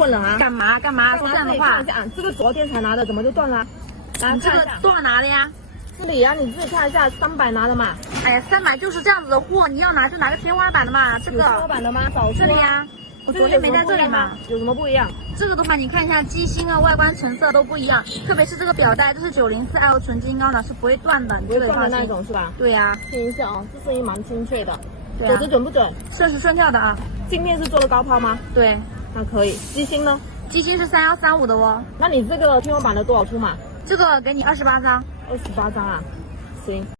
混了啊！干嘛？说这样的话，这个昨天才拿的，怎么就断了？来，你这个多少拿的呀？这里啊，你自己看一下，300拿的嘛。哎呀，300就是这样子的货，你要拿就拿个天花板的嘛。这个天花板的吗？这里啊，我昨天没在这里嘛。有什么不一样？这个的话，你看一下机芯啊，外观成色都不一样，特别是这个表带，这是904L纯金刚的，是不会断的，不会断的那种是吧？对呀。听一下啊，这声音蛮清脆的。对果子准不准？顺时顺跳的啊。镜面是做的高抛吗？对，那可以。机芯呢？机芯是3135的哦。那你这个天花板的多少出码？这个给你28张。28张啊，行。